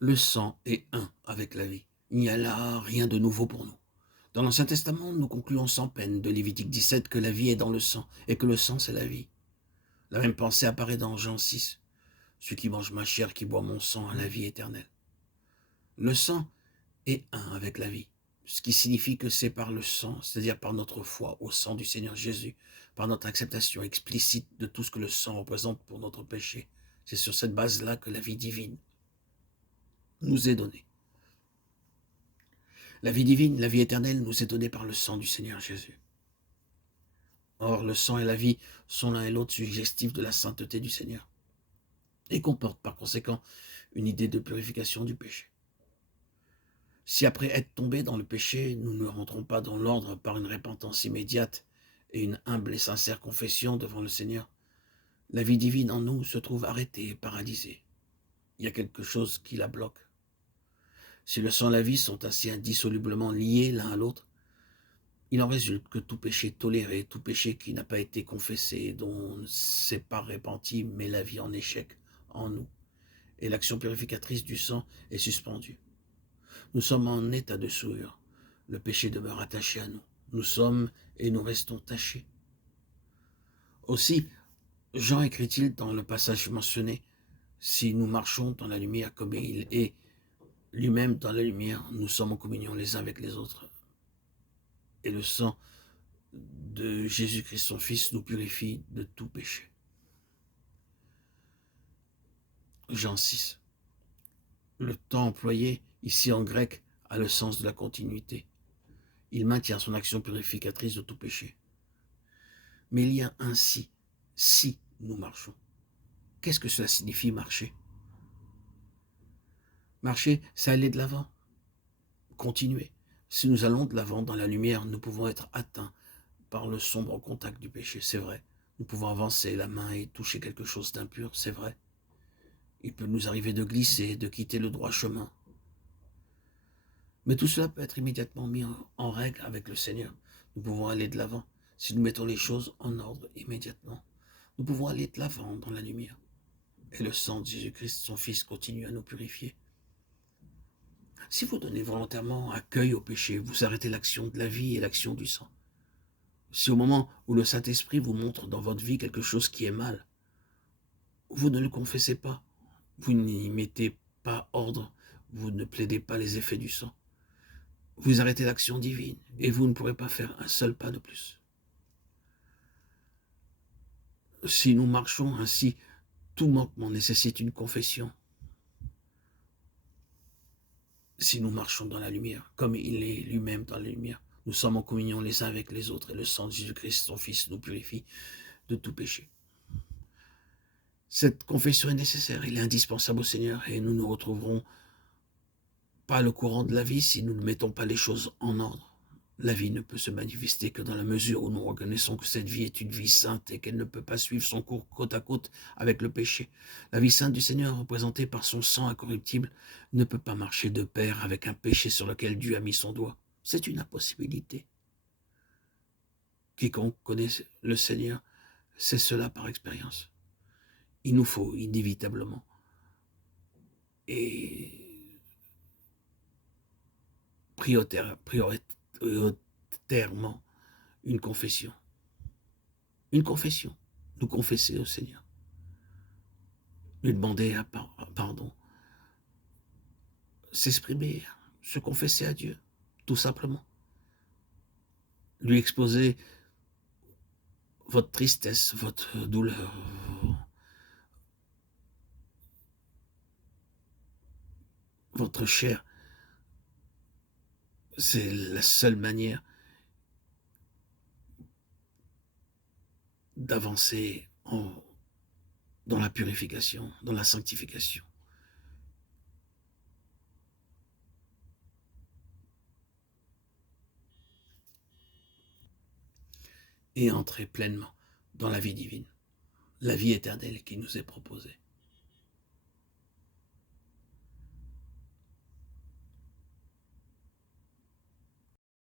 Le sang est un avec la vie. Il n'y a là rien de nouveau pour nous. Dans l'Ancien Testament, nous concluons sans peine de Lévitique 17 que la vie est dans le sang et que le sang c'est la vie. La même pensée apparaît dans Jean 6. Celui qui mange ma chair, qui boit mon sang a la vie éternelle. Le sang est un avec la vie, ce qui signifie que c'est par le sang, c'est-à-dire par notre foi au sang du Seigneur Jésus, par notre acceptation explicite de tout ce que le sang représente pour notre péché. C'est sur cette base-là que la vie divine nous est donnée. La vie divine, la vie éternelle nous est donnée par le sang du Seigneur Jésus. Or, le sang et la vie sont l'un et l'autre suggestifs de la sainteté du Seigneur et comportent par conséquent une idée de purification du péché. Si après être tombés dans le péché, nous ne rentrons pas dans l'ordre par une repentance immédiate et une humble et sincère confession devant le Seigneur, la vie divine en nous se trouve arrêtée et paralysée. Il y a quelque chose qui la bloque. Si le sang et la vie sont ainsi indissolublement liés l'un à l'autre, il en résulte que tout péché toléré, tout péché qui n'a pas été confessé, dont on ne s'est pas repenti, met la vie en échec en nous. Et l'action purificatrice du sang est suspendue. Nous sommes en état de souillure. Le péché demeure attaché à nous. Nous sommes et nous restons tachés. Aussi, Jean écrit-il dans le passage mentionné, « Si nous marchons dans la lumière comme il est lui-même dans la lumière, nous sommes en communion les uns avec les autres. Et le sang de Jésus-Christ, son Fils, nous purifie de tout péché. » Jean 6. Le temps employé ici en grec a le sens de la continuité. Il maintient son action purificatrice de tout péché. Mais il y a un si nous marchons. Qu'est-ce que cela signifie marcher? Marcher, c'est aller de l'avant, continuer. Si nous allons de l'avant dans la lumière, nous pouvons être atteints par le sombre contact du péché, c'est vrai. Nous pouvons avancer la main et toucher quelque chose d'impur, c'est vrai. Il peut nous arriver de glisser, de quitter le droit chemin. Mais tout cela peut être immédiatement mis en règle avec le Seigneur. Nous pouvons aller de l'avant si nous mettons les choses en ordre immédiatement. Nous pouvons aller de l'avant dans la lumière. Et le sang de Jésus-Christ, son Fils, continue à nous purifier. Si vous donnez volontairement accueil au péché, vous arrêtez l'action de la vie et l'action du sang. Si au moment où le Saint-Esprit vous montre dans votre vie quelque chose qui est mal, vous ne le confessez pas, vous n'y mettez pas ordre, vous ne plaidez pas les effets du sang, vous arrêtez l'action divine et vous ne pourrez pas faire un seul pas de plus. Si nous marchons ainsi, tout manquement nécessite une confession. Si nous marchons dans la lumière, comme il est lui-même dans la lumière, nous sommes en communion les uns avec les autres et le sang de Jésus-Christ, son Fils, nous purifie de tout péché. Cette confession est nécessaire, elle est indispensable au Seigneur et nous ne retrouverons pas le courant de la vie si nous ne mettons pas les choses en ordre. La vie ne peut se manifester que dans la mesure où nous reconnaissons que cette vie est une vie sainte et qu'elle ne peut pas suivre son cours côte à côte avec le péché. La vie sainte du Seigneur, représentée par son sang incorruptible, ne peut pas marcher de pair avec un péché sur lequel Dieu a mis son doigt. C'est une impossibilité. Quiconque connaît le Seigneur sait cela par expérience. Il nous faut inévitablement et prioritairement une confession. Une confession. Nous confesser au Seigneur. Lui demander pardon. S'exprimer, se confesser à Dieu, tout simplement. Lui exposer votre tristesse, votre douleur, votre chair. C'est la seule manière d'avancer dans la purification, dans la sanctification. Et entrer pleinement dans la vie divine, la vie éternelle qui nous est proposée.